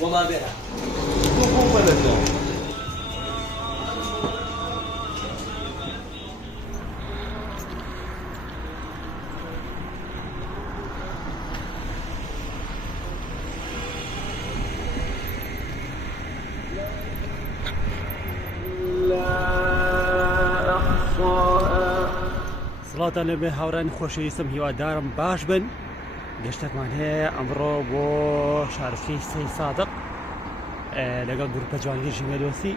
وما بها شوفوا بلدنا سڵاتە لەبێ هاوڕانی خۆشەویستم هیوادارم باش بن. گەشتێکمان هەیە ئەمڕۆ بۆ شارستری سەی سادق لەگەڵ گروپە جوانگەشی مێدۆسی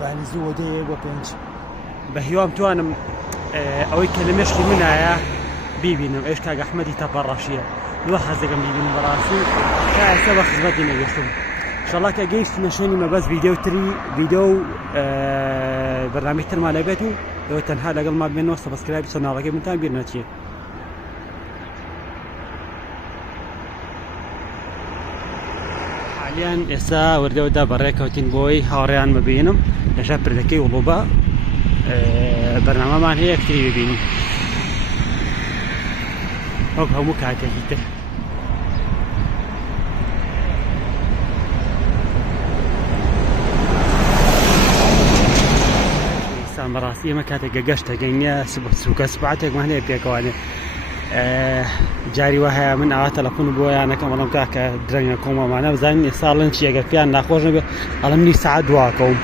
بانیزوو وەدەیە بۆ 5 بە هیوام توانم ئەوەی کە لە مێشکی منایە بیبینم. ئێش کاک ئەحمەدی تەپەڕەشیە دووە حەز دەکەم بیبینم بەڕاستی کایسە بە خزمەتی نەگەشتم. ئینشەڵڵا کە گەیشتنە شوێنی مەبەست ڤیدیۆ و بەرنامەی ترمان لەبێت و ئەوە تەنها لەگەڵ ما بێنەوە سەبسکرایب چەناڵەکەی منتان بیر نەچێت. حالیان ئێستا وردەوەدا بەڕێکەوتین بۆی هاوڕێیان ببینم لەژە پردەکەی وڵوبە بەرنامەمان هەیە کتری ببینی وەک هەموو کاتێکی تر. بەڕاستی ئێمە کاتێکگە گەشتە گەینە سوکە سبعاتێکمان هەیە پێکەوانێ جاری وە هەیە من ئاوا تەلەفۆن بۆ یانەکەم بەڵام کاکە درەنگە کۆمەمانە بزانین ساڵن چی ئەگەر پیان ناخۆش نەبێ ئەڵم نی سەعات دواکەوم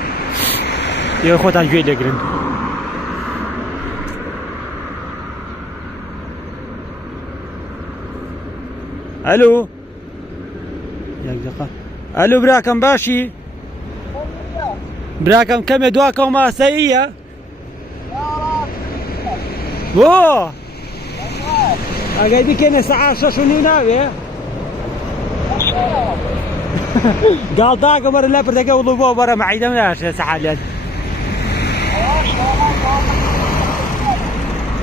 ئێوە خۆتان گوێ دەگرن. ئەلو ئەلو براکەم باشی براکەم کەمێ دواکەم ماسەیە بۆ ئەگەی بکەنێ سەعات 6:30 ناوێ گاڵتاکە وەرە لە پردەکە وڵو بۆ بەرە مەعیدەم ناشێ سەحالێت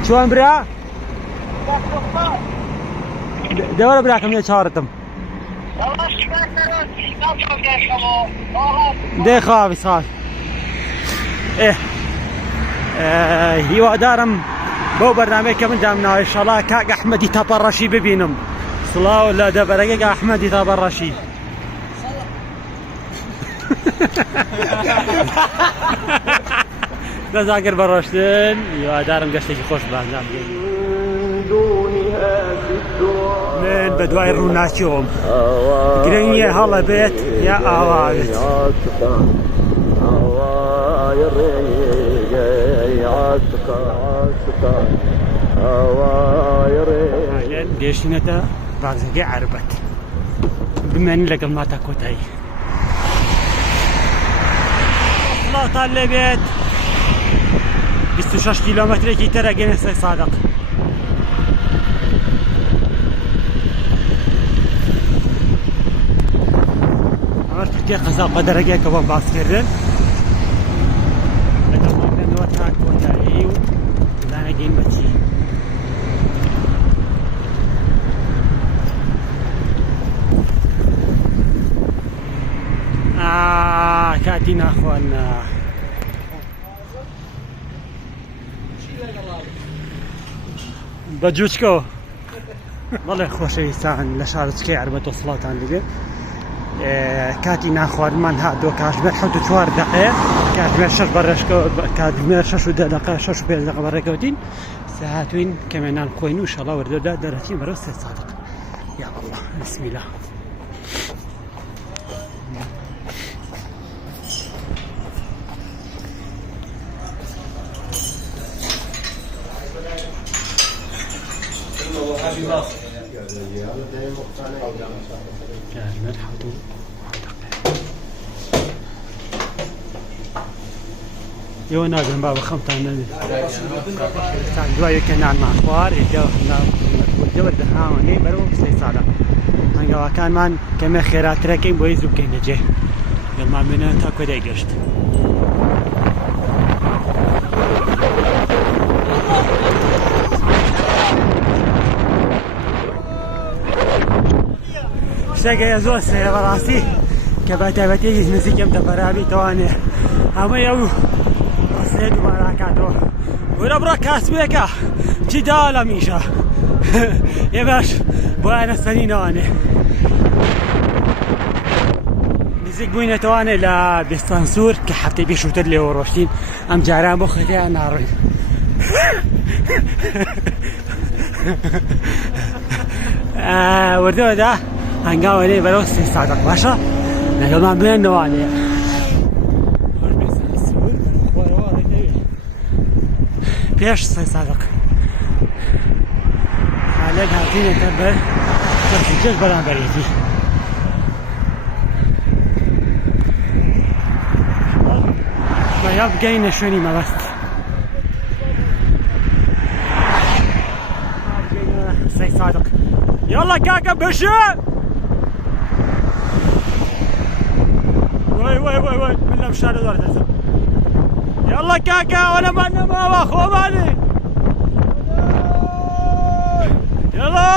چۆن برا دەوەرە براکەم لێ چاڕتم دێ خاوی ساڵ هیوادارم بۆ بەرنامەیە کە من دامناوە ئینشەڵڵا کاک ئەحمەدی تەپەڕەشی ببینم. سڵاو لە دەبەرەکەی ئەحمەدی تەپەڕەشی دەزاگر بەڕۆشتن هیوادارم گەشتێکی خۆش بانجام بێت. من بە دوای ڕوو ناچۆم گرنگیە هەڵە بێت یا ئاوابێت. گەشتینەتە بازرگای عەربەت بمێنی لەگەڵ ماتا کۆتایی. سڵاتان لەبێت 26 کیلۆمەترێکی تەرە گەنە سەی سادق. ئەمەش پرتێ قەزا قەدەرەکێکە بۆم باسکردن لەگەڵمانەوە تا کۆتایی و زانەگەین بەچی. کاتی ناخوانا بە جوچکەوە بەڵێ خۆشەویستان لە شارچکەی عەربەت و سڵاتان دیگە کاتی ناخواردنمان هاتووە کاتژمێر 7:04 دقەیە کاتژمێر 6 کاتژمێر 6:10 6:05 بەڕێکەوتین هاتوین کەمێنان خۆین و ئینشەڵڵا وەردەدا دەرەچین بەرەو سەی سادق. یا ئەڵڵا بسمیلا. ئێوە ناگەن با بە خەمتان نەبێت دوای کەنانمان خوار وەردەهاوانەی بەرەوە سەی سادق. هەنگاوەکانمان کەمێ خێراترەکەین بۆی زوو بکەین نەجێ گەڵمان بێنە تا کۆدای گەشت. شتێکە زۆر سەیە بەڕاستی کە بە تایبەتیەکی نزیکم دەپەرابی توانێ هەمووی ئەو ڕستەیە دووبارە کاتەوە وەرە بڕە کاسبێکە چی دا لە میشە يا باش بۆ ئەنە سەرینەوانێ نزیک بووینەتەوانێ لە بێستانسوور کە هەفتەی پێشووتر لێوە ڕۆشتین ئەم جاران بۆ خەتیان ناڕۆین وردەوەدا هەنگاوەنێ بەرەو 3 سادق باشە لەگەڵمان بێنەوانێ پێش 3 سادق حالێک هاتینێتە بەر جێش بەرامبەرێتی یا بگەینە شوێنی مەبەست سەی سادق یاڵا کاکە بەشە وای وای وای وای من لەم شارە دەردەچم یاڵا کاکە ئەوەنەمان نەماوە خۆمانێ یاڵا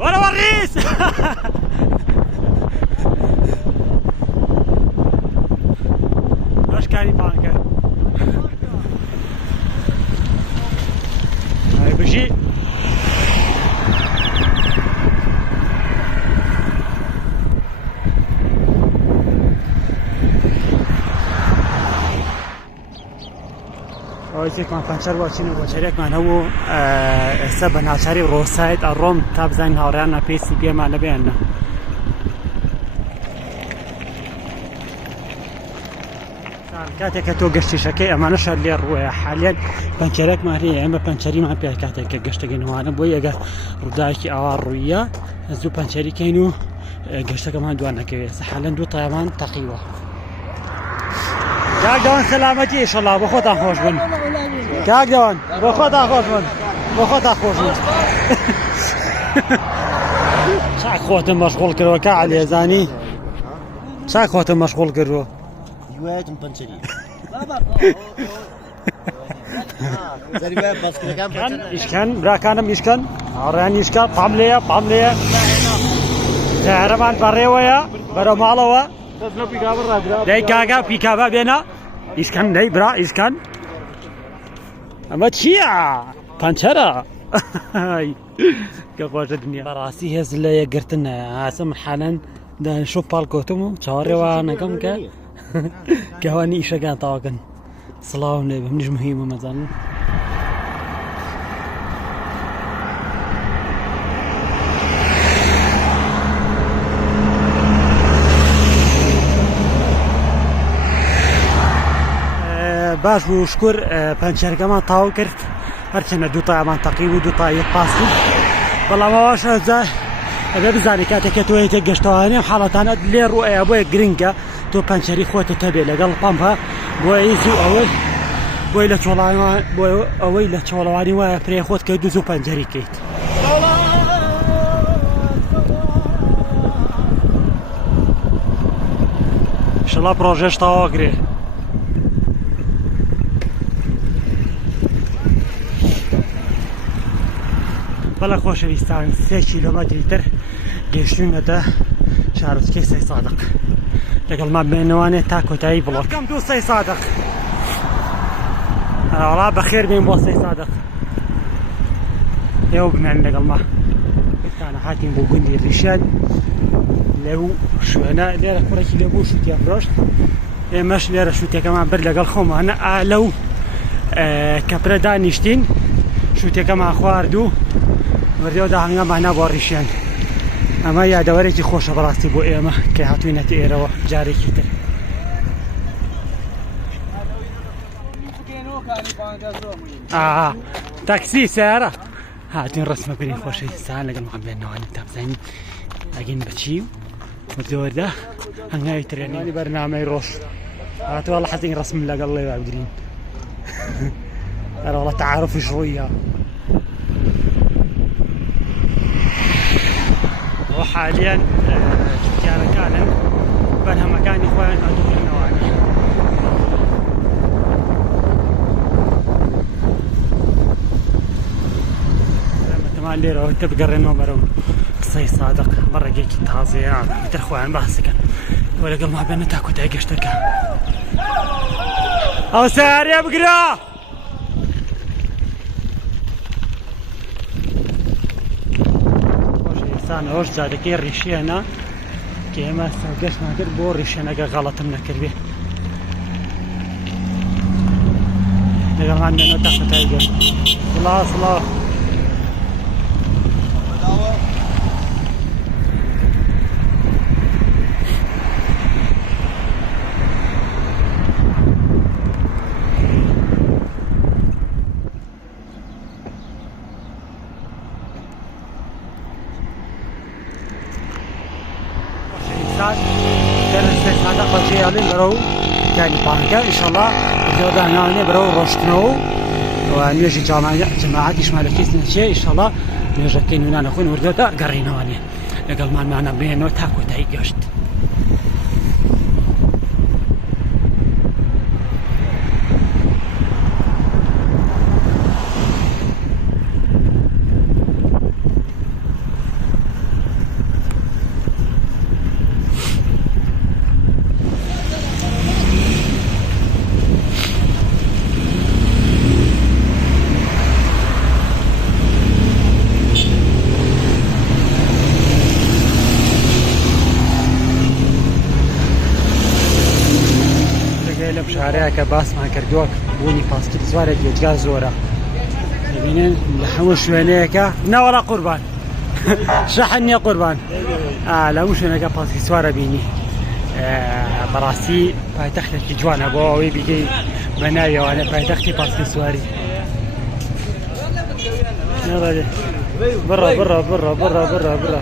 وەرەوە ڕیس باشکاری بانکە های بشی ئەوەیەکێکمان پەنچەر واچینە بۆ چەرێکمان هەبوو ئێستا بە ناچاری ڕۆسایت ئەڕۆم تا بزانین هاوڕێیان پێسی پێمان نەبێنە کاتێک کە تۆ گەشتیشەکەی ئەمانەشە لێ ڕووە حالیان پەنچەرێکمان هەیە ئەمە پەنچەریمان پێ کاتێک کە گەشتەکەینەوانە بۆ ئەگەر ڕووداوێکی ئاوا ڕوویە زوو پەنچەریکەین و گەشتەکەمان دوان نەکەوێت حالیان دوو تایمان تەقیوە کاک دەوان سەلامەتی ئینشەڵا بۆ خۆتان خۆش بن کاک دەوان بۆ خۆتان خۆش بن بۆ خۆتان خۆش بن چاک خۆتم مەشغوڵ کردەوە کا عەلیێزانی چاک خۆتم مەشغوڵ کردووە هیوایەتم پەنچەری زەریبە باسکەکەم ئیشکەن براکانم ئیشکەن هاوڕێیان ئیشکە پام لێیە پام لێیە سیارەمان بەڕێوەیە بەرەو ماڵەوە دەی کاکە پیکابە بێنە ئیشکەن دەی برا ئیشکەن ئەمە چییە پەنچەرە کە خۆشە دنیا بەڕاستی هێز لە یەکگرتنە هاسم حالەن دانیشۆ پاڵکۆتم و چاوەڕێوانەکەم کە کەوانی ئیشەکان تاواکەن سڵاوم لێ بێ منیش مهمە مەزانم باش بوو شکر پەنچەرەکەمان تاو کرد هەرچەنە دوو تایمان تەقی و دوو تای پاس بوو بەڵام ئەوەش ئەبێ بزانی کاتێک کە تۆ هێتێک گەشتەوانێ حاڵەتانە لێ ڕوئەیە بۆیە گرنگە تۆ پەنچەری خۆتە تەبێ لەگەڵ پەمپە بۆی زوو ئەوەی بۆی لە چۆڵوانی بۆ ئەوەی لە چۆڵەوانی وایە پرێ خۆت کە دوو زوو پەنجەری کەیت ئینشەڵا پرۆژەش تەواوەگرێ بەڵێ خۆشەویستان 3 کیلۆمەتری تر گەیشتوونەتە شارۆچکەی سەی سادق لەگەڵمان بێنەوانێت تا کۆتایی بڵۆک کەم دوو سەی سادق وەڵا بەخێر بێن بۆ سەی سادق ئێوە بمێن لەگەڵما ئێستانە هاتین بۆ گوندی ڕیشان لەو شوێنە لێرە کوڕێکی لێبوو شووتیا فرۆشت ئێمەش لێرە شووتەکەمان بر لەگەڵ خۆمانە لەو کەپرە دانیشتین شووتەکەمان خوارد و وردەوەدا هەنگامان بۆ ڕیشان ئەمە یادەوەرێکی خۆشە بەڕاستی بۆ ئێمە کە هاتووینەتە ئێرەوە جارێکی تر تاکسی سیارە هاتوین ڕسمە بینی خۆشەویستان لەگەڵمان بێنەوانی تا بزانین ئەگەین بەچی و وردەوەردا هەنگاوی ترێنی بەرنامەی ڕۆژ هاتووە لە حەزین ڕسم لەگەڵ لێوا بگرین هەروەڵا تەعارفیش ڕوویە وحاليا جوتیارەکانن بەرهەمەکانی خۆیان هاتوونەوانی تەمان لێرەوە تە بگەڕێنەوە بەرەو سەی سادق بە ڕێگەیەکی تازەیە تر خۆیان باسەکەن وە لەگەڵ ما بێنە تا کۆتایی گەشتەکە ئەو سارێ بگرە خۆشەویستان ئەوەش جادەکەی ڕیشێنە کە ئێمە سەرگەشتمان کرد بۆ ڕیشێنەکە غەڵەتم نەکردبێ لەگەڵمان بێنەوە تا فتای گەشت سڵاو سڵاو هذا قضية عليه برو يعني بانكا إن شاء الله جودا هنا برو روشتنو ونيجي جماعات يشمال كيسنا شيء إن شاء الله نيجي كينونا نكون وردودا قرينا عليه قبل ما معنا بينو تاكو تاي جشت لەم شارەیە کە باسمان کردووە بوونی پاسکیل سوارێک گوێجگا زۆرە ببینن لە هەموو شوێنەیەکە ناوەڕا قوربان شەحن نییە قوربان لە هەموو شوێنەکە پاسکی سوارە بینی بەڕاستی پایتەختێکی جوانە بۆ ئەوەی بیگەی بە ناویەوانە پایتەختی پاسکی سواری بڕە بڕە بڕە بڕە بڕە بڕە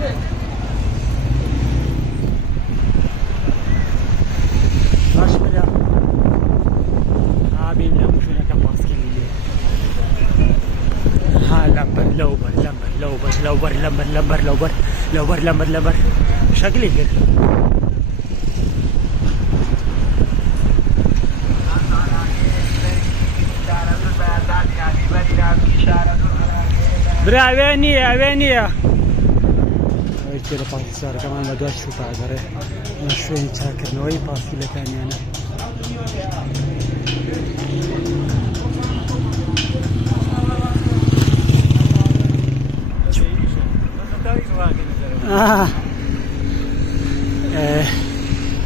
لەمبەر شەکلی کرد برا ئەوێ نییە ئەوێ نییە ئەوەی تێرە پاسکی سوارەکەمان بە دوای چوو پاگەڕێ شوێنی چاکردنەوەی پاسکیلەکانیانە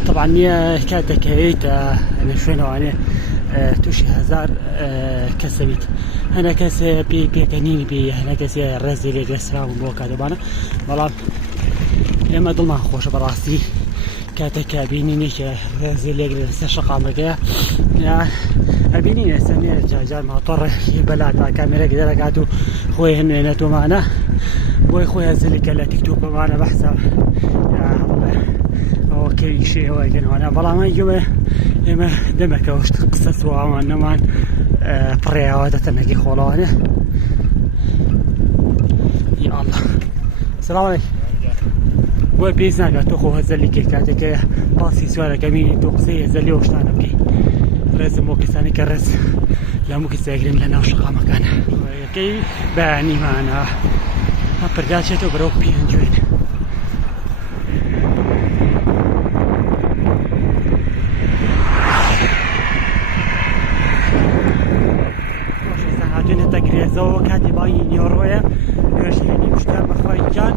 طبعا هي كاتك هيت انا شوي نوعاني توشي هزار كسبيت انا كاس بي كانيني بي انا كاس رازي لي سلام بو كادبانا والله لما ضل ما خوش براسي كاتك بينيني رازي لي شقا مكا يا بينيني سمير جاجار مطر بلاد كاميرا كذا قعدوا خوي هنيناتو معنا بوي خويا زلك على تيك توك معنا بحسب اوكي شيء واجن وانا والله ما يجوا اما دمك وش قصص وانا مان بريا وادت نجي خولانه يا الله السلام عليكم بوي بيزنا قالتو خو هزلي كاتك باسي سوالة كمين توقسي هزلي وشتانا بكي لازم موكي ثاني كرس لا موكي ساقرين لنا وشقا مكانه كي باني معنا برداشته بروك بينجوين ساعتين تقريزو كاتي باين يورويا يوشيني مشتاق بخوي جان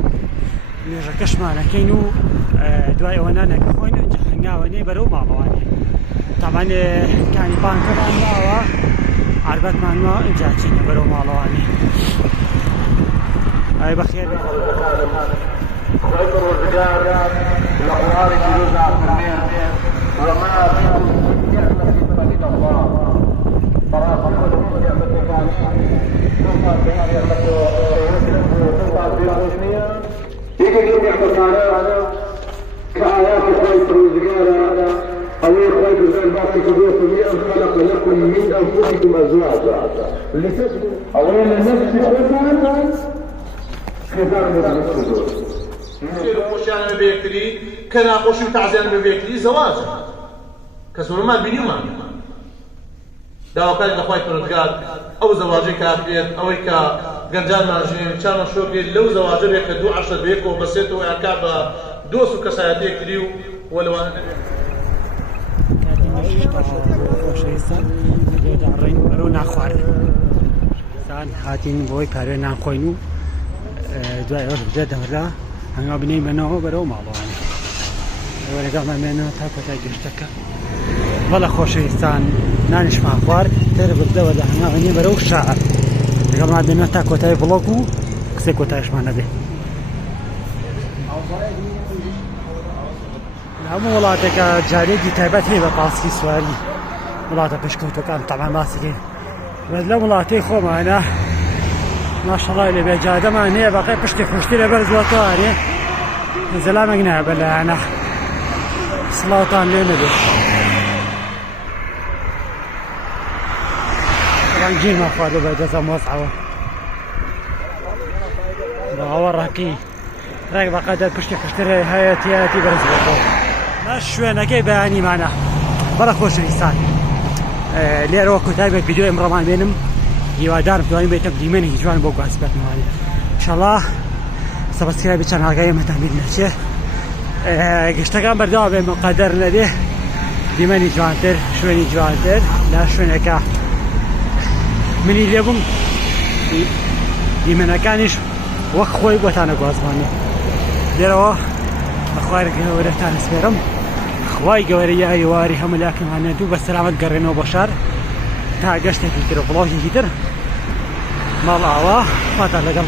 نيجا كشمانا كينو دواي ونانا كخوينو جحنقا وني برو مالواني طبعا كان بانكر الله عربت معنا جاتشيني برو مالواني اي بخير شكر والرجال والاقرار جلوس عفرين وما يعمل في طريق الله صراحه نعمه يجي نعمه على كآيات خير الرجال الله خير الرجال باقي قدوة خلق لكم من انفسكم ازواجا لتسكنوا اولا النفس خلقا خوشیان بێکری کە ناخۆشی و تەعزیان بێکری زەواجە کە زۆرمان بینیمان داواکاری لەخوای پەروەردگار ئەو زەواجەی کاتبێت ئەوەی کە گەنجانمان ژێن چاومان شۆکێت لەو زەواجە بێت کە دوو عەشرە بەیەکەوە بەسێتەوە یانکا بە دۆست و کەسایەتیەکری و وەلەوانە دەڕێین بەرەو ناخوار سان هاتین بۆی پارێ نانخۆین و دوای ئەوە بجێ دەورا هەنگا بنێمەنەوە بەرەو ماڵەوانی وەرەگەڵمەمێنەوە تا کۆتای گەشتەکە بەڵە خۆشەویستان نانیشمان خوارد تێرە بردەوە لە هەنگاوێنێ بەرەو شار لەگەڵمان بێنە تا کۆتای بڵۆک و قسەی کۆتایشمان نەبێ هەموو وڵاتێکە جارێکی تایبەت هەیە بە پاسکی سواری وڵاتە پشکەوتەکان تەمان باسیکەین بەس لە وڵاتەی خۆمانە ماشەڵڵا لە بێجادەمان هەیە بەقەی پشتی خوشتی لەبەر زۆرتەوانێ زەلامێک نایە بەلایەنە سڵاوتان لێ نەبێت ڕەنگینمان خواردە بە جەزا مۆزعەوە بەڵاوە ڕاقی ڕێک بەقەدەر پشتی خوشتر هەیە تیایەتی بەرز بێتەوە شوێنەکەی بەیانیمانە بەڵە خۆشەویستان لێرەوە کۆتای بێت ڤیدیۆ ئەمڕۆمان بێنم هیوادارم توانین بێتە دیمەنێکی جوان بۆ گوازبەتنەوەی ئینشەڵڵا سەبسکرایب چەند ئاگای ئێمەتان بیر نەچێ گەشتەکان بەردەوا بێ مقەدەر نەبێ دیمەنی جوانتر شوێنی جوانتر لە شوێنەکە منی لێبووم دیمەنەکانیش وەک خۆی بۆتانە گوازبانێ لێرەوە بەخوای گەورەتان سپێرم خوای گەورە یاری واری هەموو لاکەمانە دوو بە سەلامەت گەڕێنەوە بۆ شار تا گەشتێکی تر و بڵۆژێکی تر ماڵاوە خواتان لەگەڵ